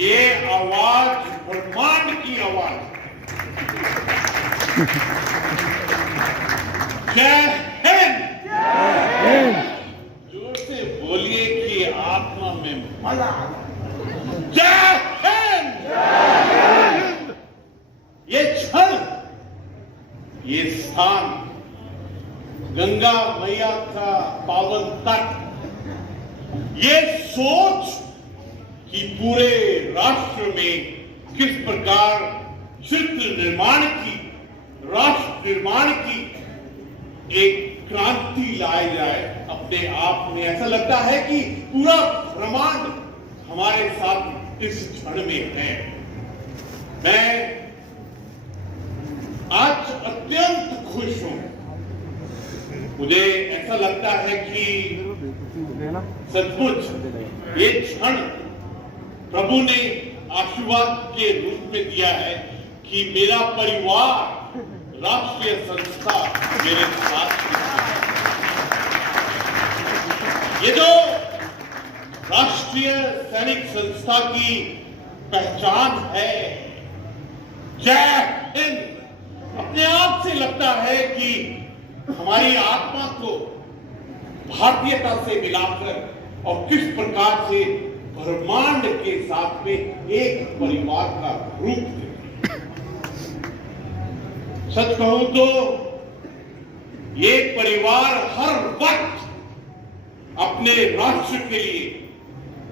ये आवाज ब्रह्मांड की आवाज। जय हिंद। जोर से बोलिए कि आत्मा में मजा। जय हिंद। ये क्षण, ये स्थान गंगा मैया का पावन तट, ये सोच कि पूरे राष्ट्र में किस प्रकार चित्र निर्माण की, राष्ट्र निर्माण की एक क्रांति लाई जाए, अपने आप में ऐसा लगता है कि पूरा ब्रह्मांड हमारे साथ इस क्षण में है। मैं आज अत्यंत खुश हूं। मुझे ऐसा लगता है कि सचमुच ये क्षण प्रभु ने आशीर्वाद के रूप में दिया है कि मेरा परिवार, राष्ट्रीय संस्था मेरे साथ है। ये जो राष्ट्रीय सैनिक संस्था की पहचान है, जय हिंद, अपने आप से लगता है कि हमारी आत्मा को भारतीयता से मिलाकर और किस प्रकार से ब्रह्मांड के साथ में एक परिवार का रूप देते। सच कहूं तो ये परिवार हर वक्त अपने राष्ट्र के लिए,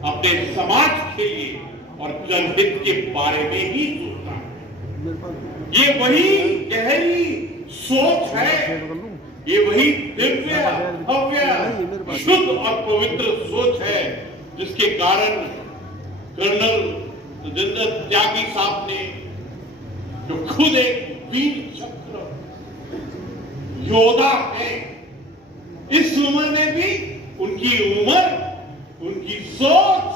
अपने समाज के लिए और जनहित के बारे में ही सोचता है। ये वही गहरी सोच है, ये वही दिव्य, भव्य, शुद्ध और पवित्र सोच है जिसके कारण कर्नल राजेंद्र त्यागी साहब ने, जो खुद एक वीर चक्र योद्धा है, इस उम्र में भी उनकी उम्र, उनकी सोच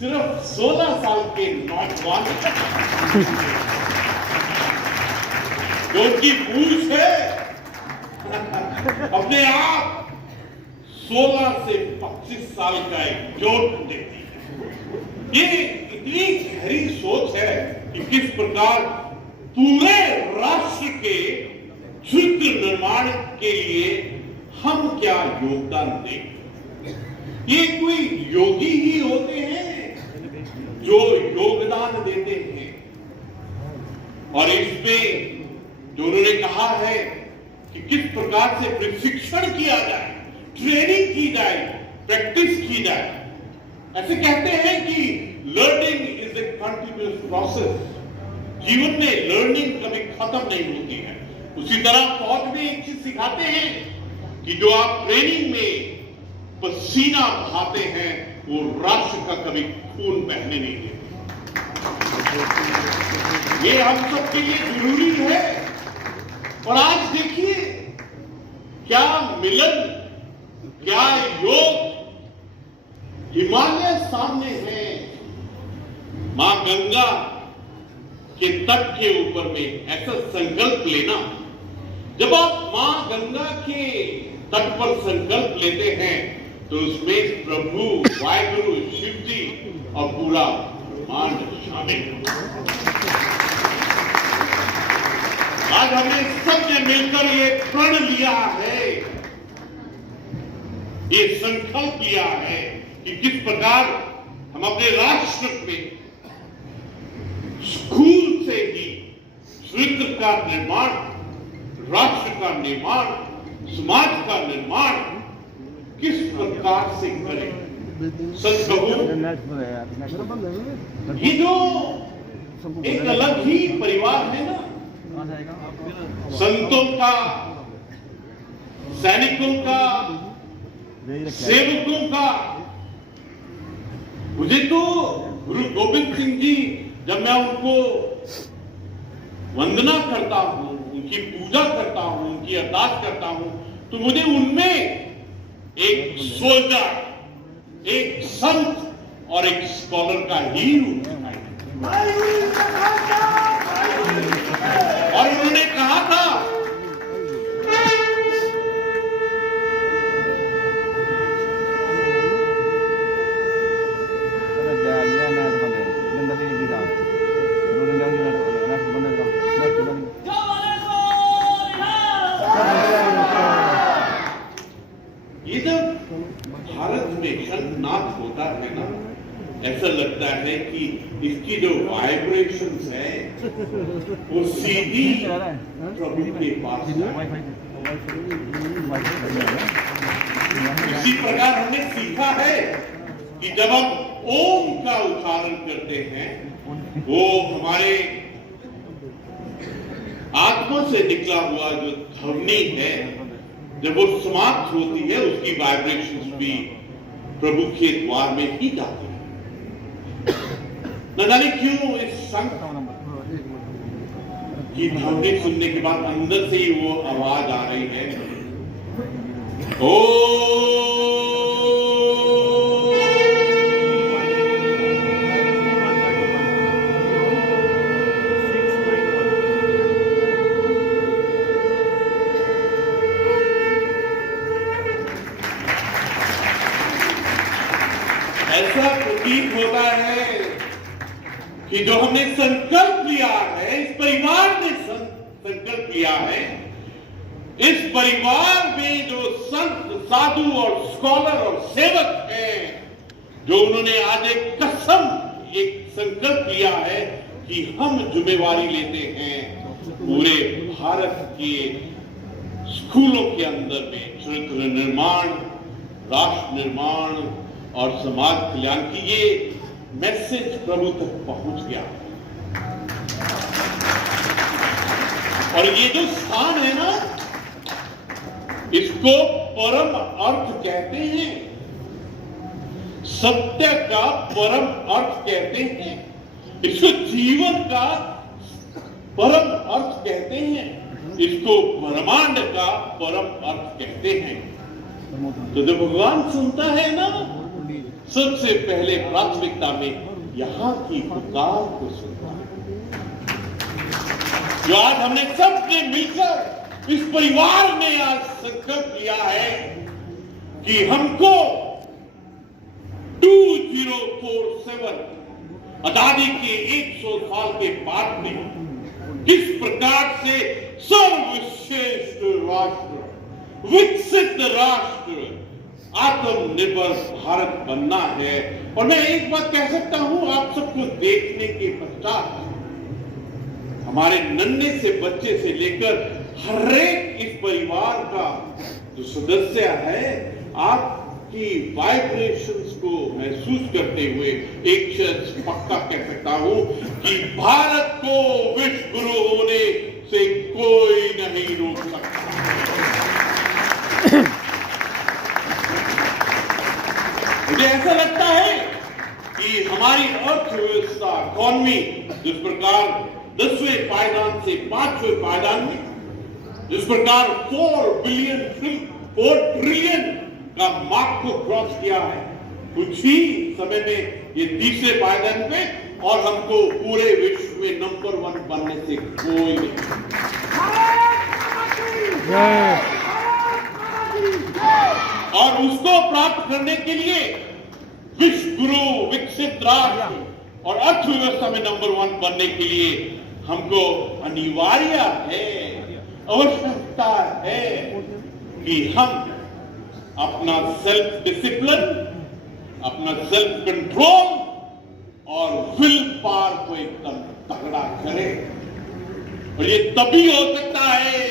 सिर्फ 16 साल के नौजवान जो उनकी पूछ है अपने आप 16 से 25 साल का एक जोड़ देती है। ये इतनी गहरी सोच है कि किस प्रकार पूरे राष्ट्र के चित्र निर्माण के लिए हम क्या योगदान दें। ये कोई योगी ही होते हैं जो योगदान देते हैं, और इसमें जो उन्होंने कहा है कि किस प्रकार से प्रशिक्षण किया जाए, ट्रेनिंग की जाए, प्रैक्टिस की जाए। ऐसे कहते हैं कि learning is a continuous process. जीवन में लर्निंग कभी खत्म नहीं होती है। उसी तरह फौज में एक चीज सिखाते हैं कि जो आप ट्रेनिंग में पसीना बहाते हैं वो राष्ट्र का कभी खून बहने नहीं देते। ये हम सबके लिए जरूरी है। और आज देखिए क्या मिलन, क्या योग, हिमालय सामने है। मां गंगा के तट के ऊपर में ऐसा संकल्प लेना, जब आप मां गंगा के तट पर संकल्प लेते हैं तो उसमें प्रभु वाहिगुरु शिव जी और पूरा ब्रह्मांड शामिल। आज हमने सबने मिलकर ये प्रण लिया है, ये संकल्प लिया है कि किस प्रकार हम अपने राष्ट्र में स्कूल से ही चरित्र का निर्माण, राष्ट्र का निर्माण, समाज का निर्माण किस प्रकार से करें। सच कहूं, ये जो एक अलग ही परिवार है ना, संतों का, सैनिकों का, सेवकों का। मुझे तो गुरु गोविंद सिंह जी, जब मैं उनको वंदना करता हूं, उनकी पूजा करता हूं, उनकी अरदास करता हूं, तो मुझे उनमें एक सोल्जर, एक संत और एक स्कॉलर का ही रूप दिखाई देता। और उन्होंने कहा था है ना, ऐसा लगता है कि इसकी जो वाइब्रेशंस है वो सीधी प्रभु के पास है। इसी प्रकार हमने सीखा है कि जब हम ओम का उच्चारण करते हैं, वो हमारे आत्मा से निकला हुआ जो ध्वनि है, जब वो समाप्त होती है, उसकी वाइब्रेशंस भी प्रभु के द्वार में ही जाती है। न जाने क्यों इस संत की ध्वनि सुनने के बाद अंदर से ही वो आवाज आ रही है, ओ ऐसा प्रतीत होता है कि जो हमने संकल्प लिया है, इस परिवार ने संकल्प लिया है, इस परिवार में जो संत, साधु और स्कॉलर और सेवक हैं, जो उन्होंने आज एक संकल्प लिया है कि हम जिम्मेवारी लेते हैं पूरे भारत के स्कूलों के अंदर में चरित्र निर्माण, राष्ट्र निर्माण और समाज कल्याण की। ये मैसेज प्रभु तक पहुंच गया और ये जो स्थान है ना, इसको परम अर्थ कहते हैं, सत्य का परम अर्थ कहते हैं, इसको जीवन का परम अर्थ कहते हैं, इसको ब्रह्मांड का परम अर्थ कहते हैं। तो जब भगवान सुनता है ना, सबसे पहले प्राथमिकता में यहां की पुकार को सुनता है। जो आज हमने सबने मिलकर इस परिवार ने आज संकल्प लिया है कि हमको 2047 आजादी के 100 साल के बाद में किस प्रकार से सर्वश्रेष्ठ राष्ट्र, विकसित राष्ट्र, आत्मनिर्भर भारत बनना है। और मैं एक बात कह सकता हूं, आप सबको देखने के पश्चात हमारे नन्हे से बच्चे से लेकर हर एक इस परिवार का जो सदस्य है, आपकी वाइब्रेशंस को महसूस करते हुए एक चीज पक्का कह सकता हूं कि भारत को विश्व गुरु होने से कोई नहीं रोक सकता। मुझे ऐसा लगता है कि हमारी अर्थव्यवस्था, इकोनॉमी जिस प्रकार 10वें पायदान से 5वें पायदान में, जिस प्रकार 4 ट्रिलियन का मार्क को क्रॉस किया है, कुछ ही समय में ये 3रे पायदान पे, और हमको पूरे विश्व में नंबर 1 बनने से कोई नहीं। और उसको प्राप्त करने के लिए विश्व गुरु, विकसित राष्ट्र और अर्थव्यवस्था में नंबर 1 बनने के लिए हमको अनिवार्य है, आवश्यकता है कि हम अपना सेल्फ डिसिप्लिन, अपना सेल्फ कंट्रोल और विल पावर को एकदम तगड़ा करें। और ये तभी हो सकता है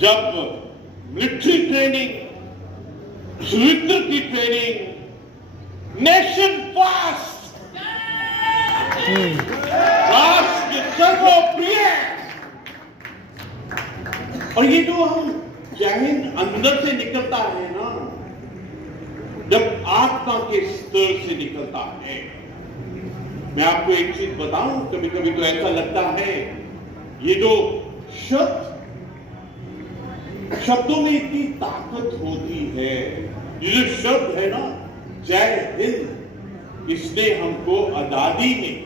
जब मिलिट्री ट्रेनिंग, चरित्र की ट्रेनिंग, नेशन फास्ट, राष्ट्र सर्वप्रिय, और ये जो हम जहन अंदर से निकलता है ना, जब आत्मा के स्तर से निकलता है। मैं आपको एक चीज बताऊं, कभी कभी तो ऐसा लगता है ये जो शब्दों में इतनी ताकत होती है, ये जो शब्द है ना, जय हिंद, इसने हमको आजादी में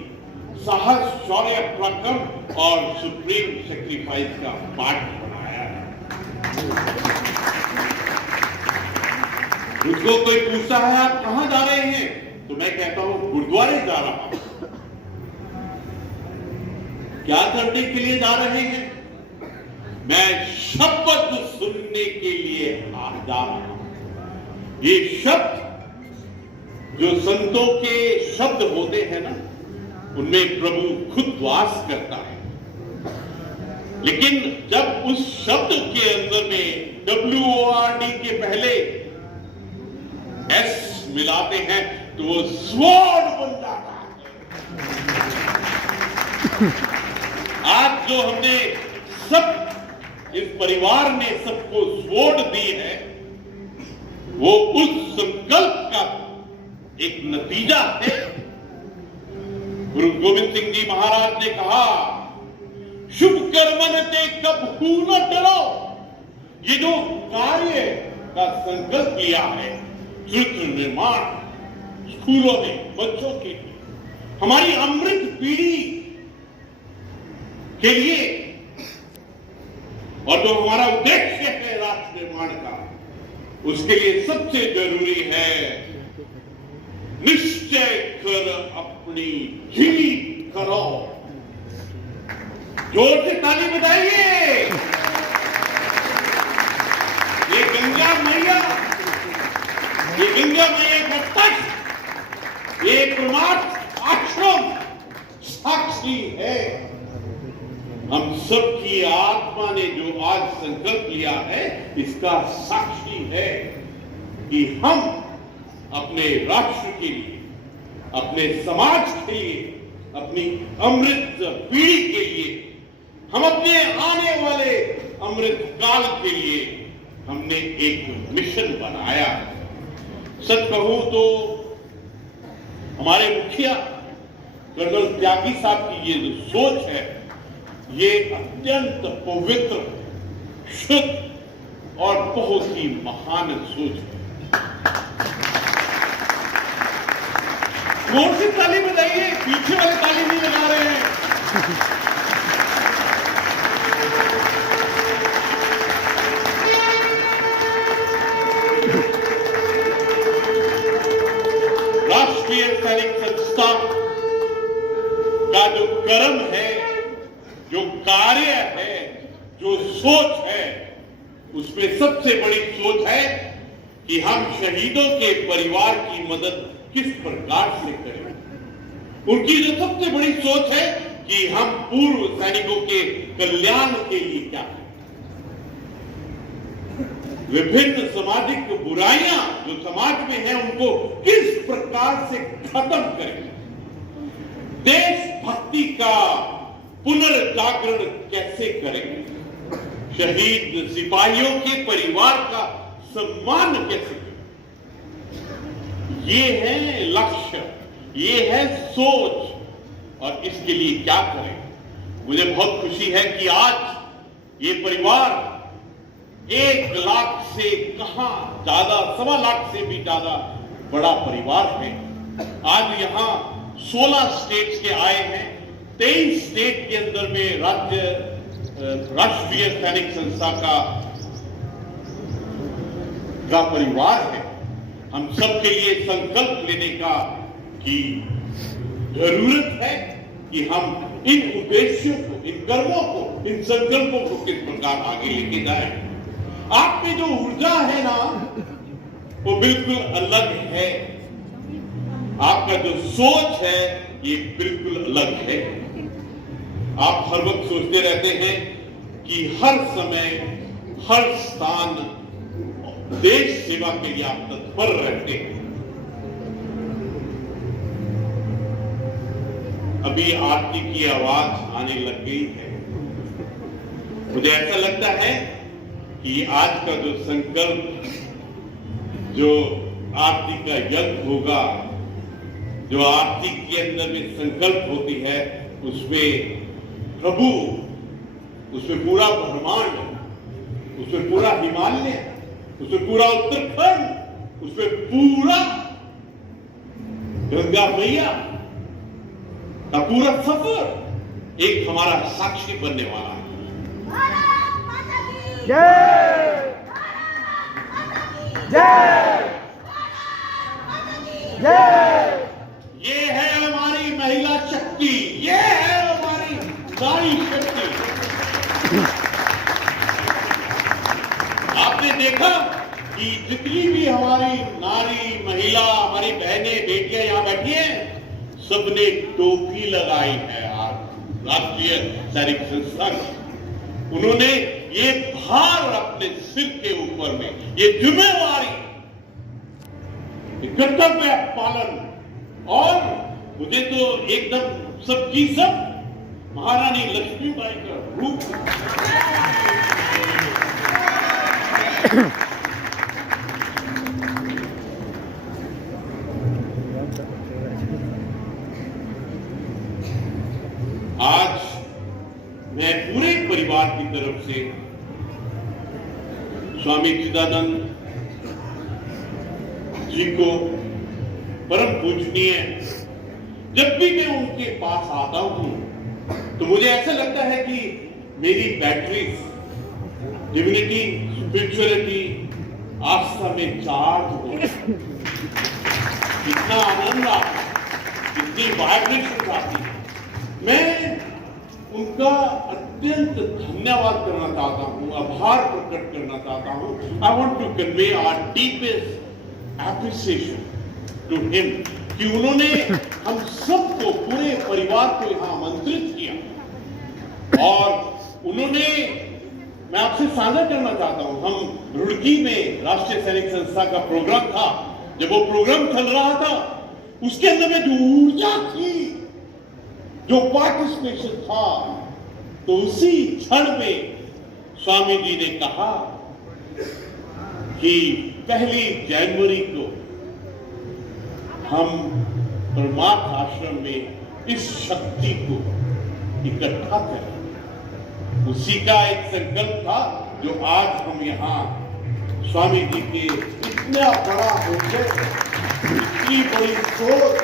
साहस, शौर्य, पराक्रम और सुप्रीम सेक्रीफाइस का पाठ बनाया है। मुझको कोई पूछता है आप कहां जा रहे हैं, तो मैं कहता हूं गुरुद्वारे जा रहा हूं। क्या करने के लिए जा रहे हैं? मैं शपथ सुनने के लिए जा रहा हूं। ये शब्द जो संतों के शब्द होते हैं ना, उनमें प्रभु खुद वास करता है। लेकिन जब उस शब्द के अंदर में WORD के पहले S मिलाते हैं तो वो स्वॉर्ड बन जाता है। आज जो हमने सब इस परिवार ने सबको स्वॉर्ड दी है, वो उस संकल्प का एक नतीजा है। गुरु गोविंद सिंह जी महाराज ने कहा, शुभ कर्मन ते कबहू न डरो। ये जो कार्य का संकल्प लिया है, चरित्र निर्माण, स्कूलों में बच्चों के लिए, हमारी अमृत पीढ़ी के लिए, और जो हमारा उद्देश्य है राष्ट्र निर्माण का, उसके लिए सबसे जरूरी है निश्चय कर अपनी जीत करो। जोर से ताली बजाइए। ये गंगा मैया का तट, ये परमार्थ आश्रम साक्षी है। हम सबकी आत्मा ने जो आज संकल्प लिया है, इसका साक्षी है कि हम अपने राष्ट्र के लिए, अपने समाज के लिए, अपनी अमृत पीढ़ी के लिए, हम अपने आने वाले अमृत काल के लिए हमने एक मिशन बनाया। सच कहूं तो हमारे मुखिया कर्नल त्यागी साहब की ये जो सोच है, ये अत्यंत पवित्र, शुद्ध और बहुत ही महान सोच है। जोर से ताली बजाइए, पीछे वाले ताली नहीं लगा रहे हैं। राष्ट्रीय सैनिक संस्था का जो कर्म है, जो कार्य है, जो सोच है, उसमें सबसे बड़ी सोच है कि हम शहीदों के परिवार की मदद किस प्रकार से करें। उनकी जो सबसे बड़ी सोच है कि हम पूर्व सैनिकों के कल्याण के लिए क्या करें, विभिन्न सामाजिक बुराइयां जो समाज में हैं, उनको किस प्रकार से खत्म करें, देशभक्ति का पुनर्जागरण कैसे करें, शहीद सिपाहियों के परिवार का सम्मान कैसे करें। ये है लक्ष्य, ये है सोच, और इसके लिए क्या करें। मुझे बहुत खुशी है कि आज ये परिवार 1 लाख से कहां ज्यादा, 1.25 लाख से भी ज्यादा बड़ा परिवार है। आज यहाँ 16 स्टेट्स के आए हैं। 23 स्टेट के अंदर में राष्ट्रीय सैनिक संस्था का परिवार है। हम सबके लिए संकल्प लेने का की जरूरत है कि हम इन उद्देश्यों को, इन कर्मों को, इन संकल्पों को किस प्रकार आगे लेके जाएं। आप में जो ऊर्जा है ना, वो बिल्कुल अलग है। आपका जो सोच है, ये बिल्कुल अलग है। आप हर वक्त सोचते रहते हैं कि हर समय, हर स्थान देश सेवा के लिए आप तत्पर रहते हैं। अभी आरती की आवाज आने लग गई है। मुझे ऐसा लगता है कि आज का जो संकल्प, जो आरती का यज्ञ होगा, जो आरती के अंदर में संकल्प होती है, उसमें प्रभु, उसमें पूरा ब्रह्मांड, उसमें पूरा हिमालय, उसमें पूरा उत्तराखंड, उसमें पूरा गंगा मैया का पूरा सफर एक हमारा साक्षी बनने वाला है। जय जय जय। ये है हमारी महिला शक्ति, ये है हमारी नारी शक्ति। आपने देखा कि जितनी भी हमारी नारी, महिला, हमारी बहनें, सबने टोपी लगाई है आज राष्ट्रीय सैनिक संस्था की। उन्होंने ये भार अपने सिर के ऊपर में, ये जिम्मेवारी, कर्तव्य पालन, और मुझे तो एकदम सबकी सब महारानी लक्ष्मीबाई का रूप आज मैं पूरे परिवार की तरफ से स्वामी चिदानंद जी को परम पूजनीय, जब भी मैं उनके पास आता हूं तो मुझे ऐसा लगता है कि मेरी बैटरी डिविनिटी, स्पिरिचुअलिटी, आस्था में चार्ज हो, कितना आनंद आता, कितनी वाइब्रेशन आती है। मैं उनका अत्यंत धन्यवाद करना चाहता हूं, आभार प्रकट करना चाहता हूं। I want to convey our deepest appreciation to him कि उन्होंने हम सबको, पूरे परिवार को यहां आमंत्रित किया, और उन्होंने, मैं आपसे साझा करना चाहता हूं, हम रुड़की में राष्ट्रीय सैनिक संस्था का प्रोग्राम था, जब वो प्रोग्राम चल रहा था, उसके अंदर में जो ऊर्जा थी, जो पार्टिसिपेशन था, तो उसी क्षण में स्वामी जी ने कहा कि 1 जनवरी को हम परमार्थ आश्रम में इस शक्ति को इकट्ठा करें। उसी का एक संकल्प था जो आज हम यहाँ स्वामी जी के इतना बड़ा होकर, इतनी बड़ी सोच,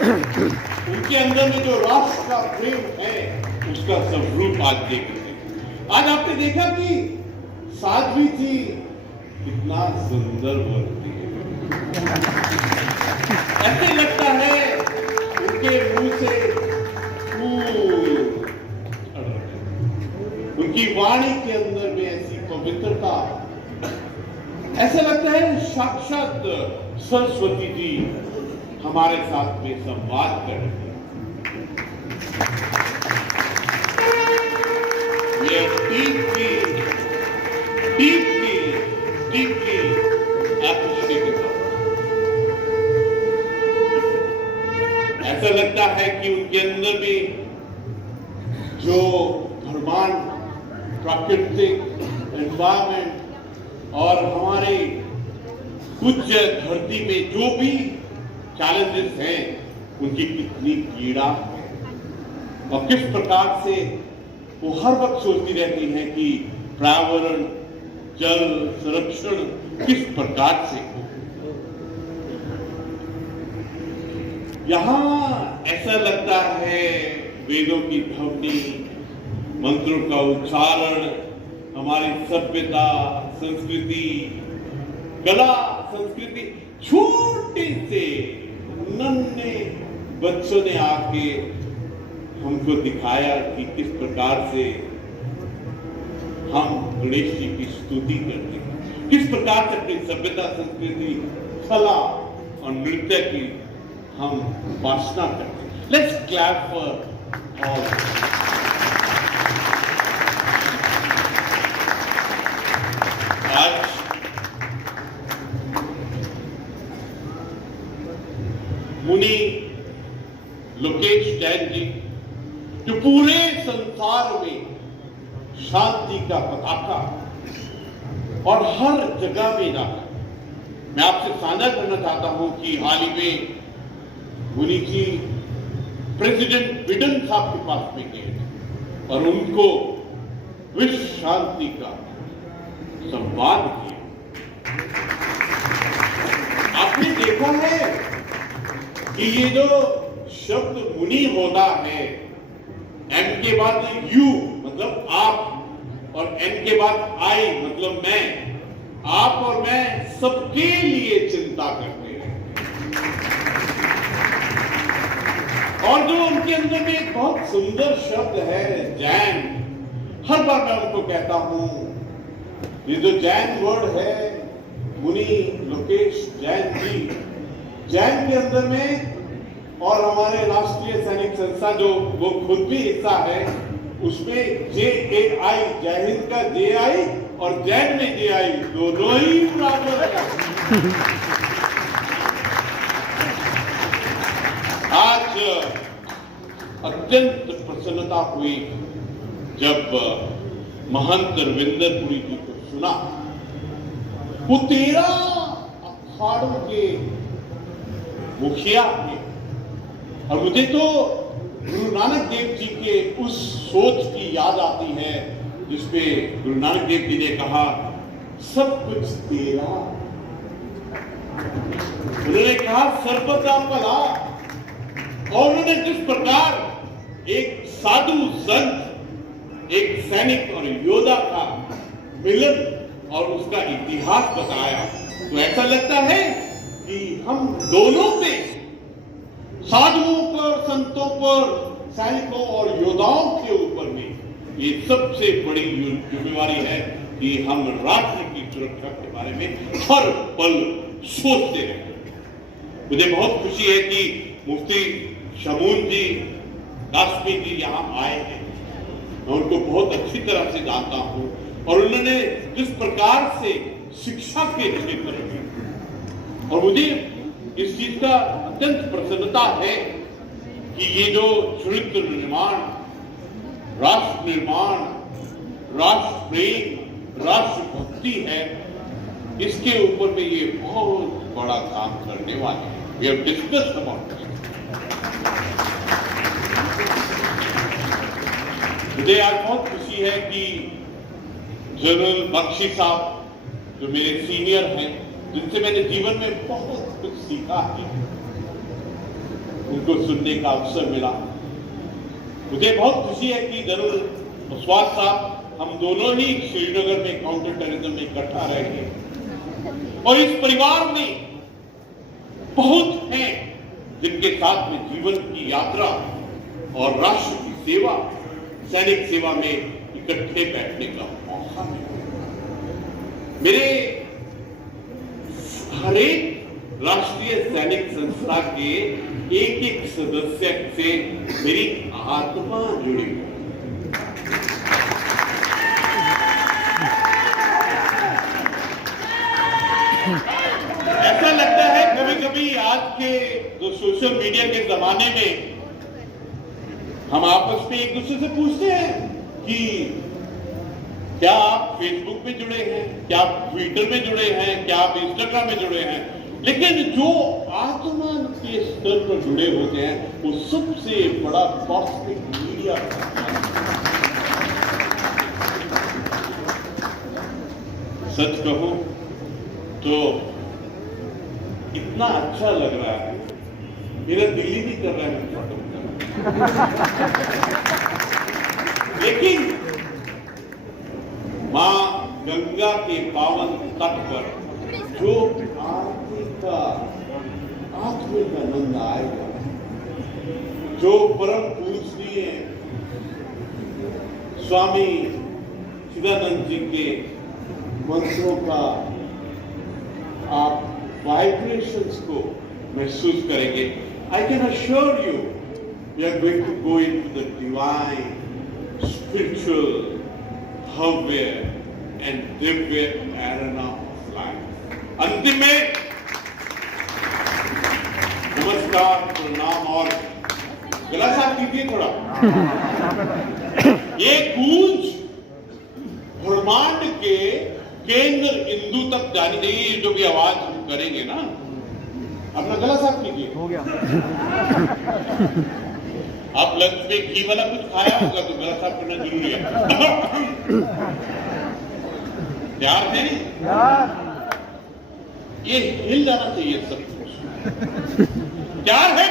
उनके अंदर में जो राष्ट्र का प्रेम है, उसका स्वरूप आज देख रहे हैं। आज आपने देखा कि साध्वी जी कितना सुंदर बनती है, ऐसे लगता है उनके मुंह से फूल, उनकी वाणी के अंदर में ऐसी पवित्रता, ऐसा लगता है साक्षात सरस्वती जी हमारे साथ में संवाद कर रहे हैं। We are deeply appreciative of her. ऐसा लगता है कि उनके अंदर भी जो ब्रह्मांड, प्राकृतिक एनवायरमेंट और हमारे पूज्य धरती में जो भी चैलेंजेस हैं, उनकी कितनी पीड़ा है, और किस प्रकार से वो हर वक्त सोचती रहती हैं कि पर्यावरण, जल संरक्षण किस प्रकार से हो। यहां ऐसा लगता है वेदों की ध्वनि, मंत्रों का उच्चारण, हमारी सभ्यता, संस्कृति, कला, संस्कृति, छोटे से नन्हे बच्चों ने आके हमको दिखाया कि किस प्रकार से हम गणेश जी की स्तुति करते हैं, किस प्रकार से अपनी सभ्यता, संस्कृति, कला और नृत्य की हम उपासना करते हैं। Let's clap for all. आज मुनि लोकेश जैन जी, जो पूरे संसार में शांति का पताका और हर जगह में जाकर, मैं आपसे साझा करना चाहता हूं कि हाल ही में मुनि जी प्रेसिडेंट बिडेन साहब के पास में गए और उनको विश्व शांति का संवाद किया। आपने देखा है कि ये जो शब्द मुनि होता है, एम के बाद यू मतलब आप, और एन के बाद आई मतलब मैं, आप और मैं सबके लिए चिंता करते हैं। और जो उनके अंदर में एक बहुत सुंदर शब्द है जैन, हर बार मैं उनको कहता हूं, ये जो जैन वर्ड है, मुनि लोकेश जैन जी, जैन के अंदर में और हमारे राष्ट्रीय सैनिक संस्था जो वो खुद भी हिस्सा है, उसमें JAI, जय हिंद का JI और जैन में JI दोनों ही बराबर है। आज अत्यंत प्रसन्नता हुई जब महंत रविंदरपुरी जी को सुना। वो 13 अखाड़ों के मुखिया थे और मुझे तो गुरु नानक देव जी के उस सोच की याद आती है जिसपे गुरु नानक देव जी ने कहा, सब कुछ तेरा। उन्होंने कहा सर्वदा भला, और उन्होंने जिस प्रकार एक साधु संत, एक सैनिक और योद्धा का मिलन और उसका इतिहास बताया, तो ऐसा लगता है कि हम दोनों पे, साधुओं पर, संतों पर, सैनिकों और योद्धाओं के ऊपर में ये सबसे बड़ी जिम्मेवारी है कि हम राष्ट्र की सुरक्षा के बारे में हर पल सोचते रहें। मुझे बहुत खुशी है कि मुफ्ती शमून जी, काश्मीर जी यहाँ आए हैं। मैं उनको बहुत अच्छी तरह से जानता हूँ और उन्होंने जिस प्रकार से शिक्षा के क्षेत्र में, और मुझे इस चीज का अत्यंत प्रसन्नता है कि ये जो चरित्र निर्माण, राष्ट्र निर्माण, राष्ट्र प्रेम, राष्ट्र भक्ति है, इसके ऊपर में ये बहुत बड़ा काम करने वाले हैं। We have discussed about it. मुझे आज बहुत खुशी है कि जनरल बख्शी साहब जो मेरे सीनियर हैं, जिनसे मैंने जीवन में बहुत कुछ सीखा है, उनको सुनने का अवसर मिला। मुझे बहुत खुशी है कि जनरल ओसवाल साहब, हम दोनों ही श्रीनगर में काउंटर टेररिज्म में इकट्ठा रहे हैं और इस परिवार में बहुत हैं जिनके साथ में जीवन की यात्रा और राष्ट्र की सेवा, सैनिक सेवा में इकट्ठे बैठने का मौका मिला। मेरे हरेक राष्ट्रीय सैनिक संस्था के एक एक सदस्य से मेरी आत्मा जुड़ी हुई। ऐसा लगता है कभी कभी आज के जो सोशल मीडिया के जमाने में हम आपस में एक दूसरे से पूछते हैं कि क्या आप फेसबुक पे जुड़े हैं, क्या आप ट्विटर में जुड़े हैं, क्या आप इंस्टाग्राम में जुड़े हैं, लेकिन जो आत्मा के स्तर पर जुड़े होते हैं वो सबसे बड़ा कॉस्मिक मीडिया है। सच कहूं तो इतना अच्छा लग रहा है, मेरा दिल ही नहीं कर रहा है फोटो लेकिन मां गंगा के पावन तट पर जो आरती का आत्मिक आनंद आएगा, जो परम पूजनीय स्वामी चिदानंद जी के मंत्रों का आप वाइब्रेशंस को महसूस करेंगे। I can assure you we are going to go into the divine spiritual भव्य एंड दिव्य एरेना ऑफ लाइफ। अंतिम में नमस्कार, प्रणाम और गला साफ कीजिए थोड़ा। ये गूंज ब्रह्मांड के केंद्र इंदु तक जानी चाहिए। जो भी आवाज करेंगे ना, अपना गला साफ कीजिए। हो गया। आप लंच में घी वाला कुछ खाया होगा तो गला साफ करना जरूरी है। तैयार थे? ये हिल जाना चाहिए सब कुछ। तैयार है?